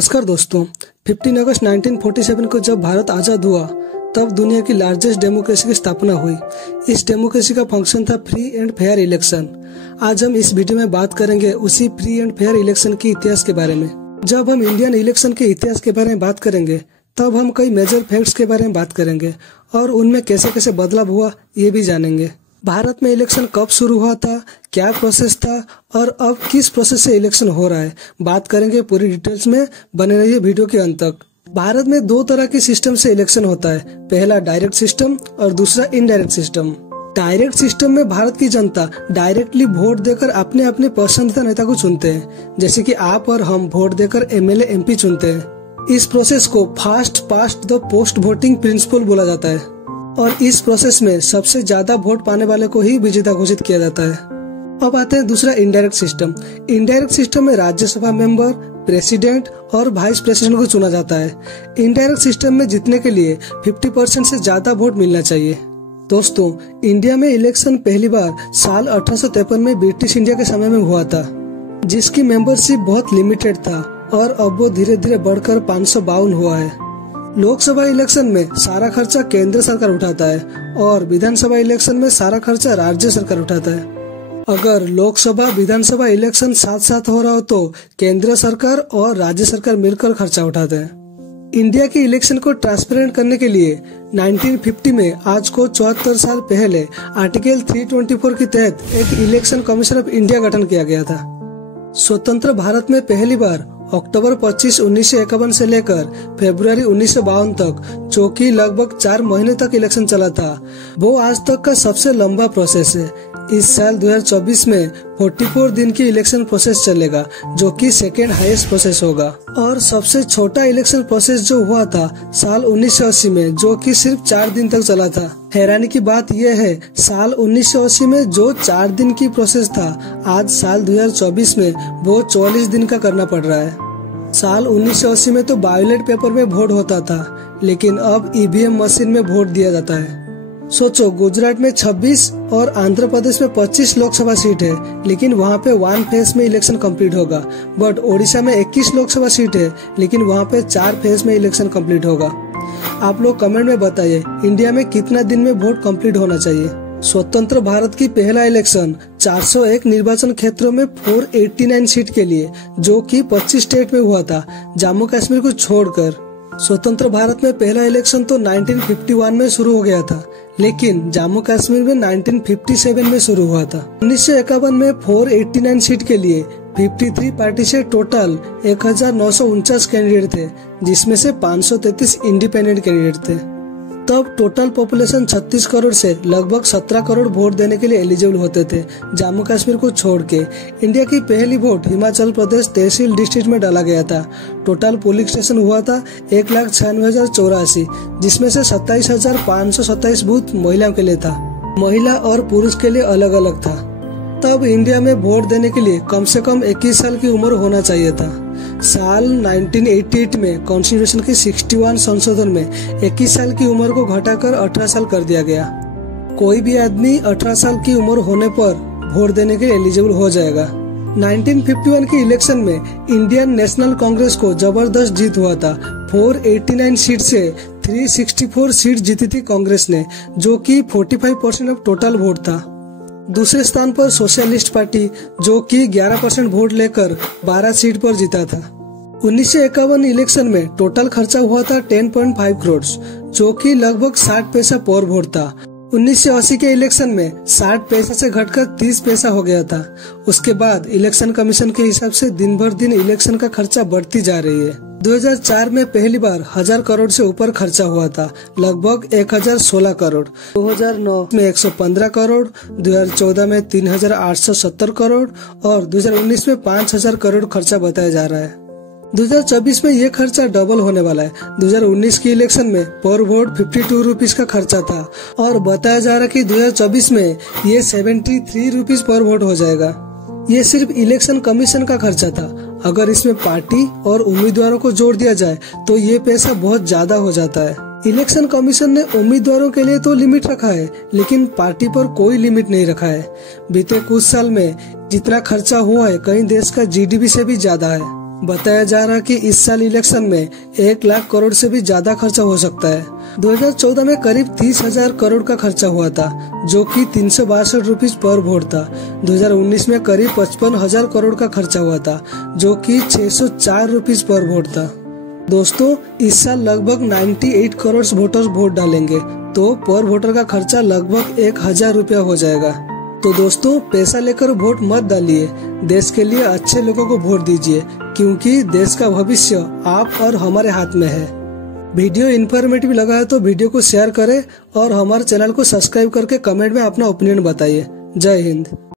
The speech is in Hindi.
नमस्कार दोस्तों, 15 अगस्त 1947 को जब भारत आज़ाद हुआ तब दुनिया की लार्जेस्ट डेमोक्रेसी की स्थापना हुई। इस डेमोक्रेसी का फंक्शन था फ्री एंड फेयर इलेक्शन। आज हम इस वीडियो में बात करेंगे उसी फ्री एंड फेयर इलेक्शन के इतिहास के बारे में। जब हम इंडियन इलेक्शन के इतिहास के बारे में बात करेंगे तब हम कई मेजर फैक्ट्स के बारे में बात करेंगे और उनमें कैसे कैसे बदलाव हुआ ये भी जानेंगे। भारत में इलेक्शन कब शुरू हुआ था, क्या प्रोसेस था और अब किस प्रोसेस से इलेक्शन हो रहा है, बात करेंगे पूरी डिटेल्स में। बने रहिए वीडियो के अंत तक। भारत में दो तरह के सिस्टम से इलेक्शन होता है, पहला डायरेक्ट सिस्टम और दूसरा इनडायरेक्ट सिस्टम। डायरेक्ट सिस्टम में भारत की जनता डायरेक्टली वोट देकर अपने अपने पसंदीदा नेता को चुनते हैं, जैसे कि आप और हम वोट देकर एमएलए एमपी चुनते हैं। इस प्रोसेस को fast past the post voting principle बोला जाता है और इस प्रोसेस में सबसे ज्यादा वोट पाने वाले को ही विजेता घोषित किया जाता है। अब आते हैं दूसरा इनडायरेक्ट सिस्टम। इनडायरेक्ट सिस्टम में राज्यसभा मेंबर, प्रेसिडेंट और वाइस प्रेसिडेंट को चुना जाता है। इनडायरेक्ट सिस्टम में जीतने के लिए 50% से ज्यादा वोट मिलना चाहिए। दोस्तों, इंडिया में इलेक्शन पहली बार साल 1853 में ब्रिटिश इंडिया के समय में हुआ था, जिसकी मेंबरशिप बहुत लिमिटेड था और अब वो धीरे धीरे बढ़कर 552 हुआ है। लोकसभा इलेक्शन में सारा खर्चा केंद्र सरकार उठाता है और विधानसभा इलेक्शन में सारा खर्चा राज्य सरकार उठाता है। अगर लोकसभा विधानसभा इलेक्शन साथ साथ हो रहा हो तो केंद्र सरकार और राज्य सरकार मिलकर खर्चा उठाते हैं। इंडिया के इलेक्शन को ट्रांसपेरेंट करने के लिए 1950 में आज को 74 साल पहले आर्टिकल 324 के तहत एक इलेक्शन कमीशन ऑफ इंडिया गठन किया गया था। स्वतंत्र भारत में पहली बार अक्टूबर 25, 1951 से लेकर फरवरी 1952 तक, जो कि लगभग 4 महीने तक इलेक्शन चला था, वो आज तक का सबसे लंबा प्रोसेस है। इस साल 2024 में 44 दिन की इलेक्शन प्रोसेस चलेगा, जो कि सेकेंड हाईएस्ट प्रोसेस होगा। और सबसे छोटा इलेक्शन प्रोसेस जो हुआ था साल 1980 में, जो कि सिर्फ 4 दिन तक चला था। हैरानी की बात यह है, साल 1980 में जो 4 दिन की प्रोसेस था, आज साल 2024 में वो 44 दिन का करना पड़ रहा है। साल 1980 में तो बैलेट पेपर में वोट होता था, लेकिन अब ईवीएम मशीन में वोट दिया जाता है। सोचो, गुजरात में 26 और आंध्र प्रदेश में 25 लोकसभा सीट है, लेकिन वहाँ पे 1 फेज में इलेक्शन कंप्लीट होगा। बट ओडिशा में 21 लोकसभा सीट है, लेकिन वहाँ पे 4 फेज में इलेक्शन कंप्लीट होगा। आप लोग कमेंट में बताइए, इंडिया में कितना दिन में वोट कंप्लीट होना चाहिए। स्वतंत्र भारत की पहला इलेक्शन 401 निर्वाचन क्षेत्रों में 489 सीट के लिए, जो कि 25 स्टेट में हुआ था, जम्मू कश्मीर को छोड़कर। स्वतंत्र भारत में पहला इलेक्शन तो 1951 में शुरू हो गया था, लेकिन जम्मू कश्मीर में 1957 में शुरू हुआ था। 1951 में 489 सीट के लिए 53 पार्टी से टोटल 1949 कैंडिडेट थे, जिसमें से 533 इंडिपेंडेंट कैंडिडेट थे। तब टोटल पॉपुलेशन 36 करोड़ से लगभग 17 करोड़ वोट देने के लिए एलिजिबल होते थे, जम्मू कश्मीर को छोड़ के। इंडिया की पहली वोट हिमाचल प्रदेश तहसील डिस्ट्रिक्ट में डाला गया था। टोटल पोलिंग स्टेशन हुआ था 1,96,084, जिसमें से 27,527 बूथ महिलाओं के लिए था। महिला और पुरुष के लिए अलग अलग था। तब इंडिया में वोट देने के लिए कम से कम 21 साल की उम्र होना चाहिए था। साल 1988 में कॉन्स्टिट्यूशन के 61 संशोधन में 21 साल की उम्र को घटाकर 18 साल कर दिया गया। कोई भी आदमी 18 साल की उम्र होने पर वोट देने के लिए एलिजिबल हो जाएगा। 1951 के इलेक्शन में इंडियन नेशनल कांग्रेस को जबरदस्त जीत हुआ था। 489 सीट से 364 सीट जीती थी कांग्रेस ने, जो कि 45% ऑफ टोटल वोट था। दूसरे स्थान पर सोशलिस्ट पार्टी, जो कि 11% वोट लेकर 12 सीट पर जीता था। 1951 इलेक्शन में टोटल खर्चा हुआ था 10.5 करोड़, जो कि लगभग 60 पैसा पर वोट था। 1980 के इलेक्शन में 60 पैसा से घटकर 30 पैसा हो गया था। उसके बाद इलेक्शन कमीशन के हिसाब से दिन भर दिन इलेक्शन का खर्चा बढ़ती जा रही है। 2004 में पहली बार 1000 करोड़ से ऊपर खर्चा हुआ था, लगभग 1016 करोड़। 2009 में 115 करोड़, 2014 में 3870 करोड़ और 2019 में 5000 करोड़ खर्चा बताया जा रहा है। 2024 में ये खर्चा डबल होने वाला है। 2019 की इलेक्शन में पर वोट 52 रुपीज का खर्चा था और बताया जा रहा है कि 2024 में ये 73 रुपीज पर वोट हो जाएगा। ये सिर्फ इलेक्शन कमीशन का खर्चा था। अगर इसमें पार्टी और उम्मीदवारों को जोड़ दिया जाए तो ये पैसा बहुत ज्यादा हो जाता है। इलेक्शन कमीशन ने उम्मीदवारों के लिए तो लिमिट रखा है, लेकिन पार्टी पर कोई लिमिट नहीं रखा है। बीते कुछ साल में जितना खर्चा हुआ है कई देश का जीडीपी से भी ज्यादा है। बताया जा रहा है कि इस साल इलेक्शन में 1 लाख करोड़ से भी ज्यादा खर्चा हो सकता है। 2014 में करीब 30,000 करोड़ का खर्चा हुआ था, जो कि 362 रुपीज पर वोट था। 2019 में करीब 55,000 करोड़ का खर्चा हुआ था, जो कि 604 रुपीज पर वोट था। दोस्तों, इस साल लगभग 98 करोड़ वोटर्स वोट डालेंगे, तो पर वोटर का खर्चा लगभग 1,000 रुपया हो जाएगा। तो दोस्तों, पैसा लेकर वोट मत डालिए, देश के लिए अच्छे लोगों को वोट दीजिए, क्योंकि देश का भविष्य आप और हमारे हाथ में है। वीडियो इन्फॉर्मेटिव लगा है तो वीडियो को शेयर करें और हमारे चैनल को सब्सक्राइब करके कमेंट में अपना ओपिनियन बताइए। जय हिंद।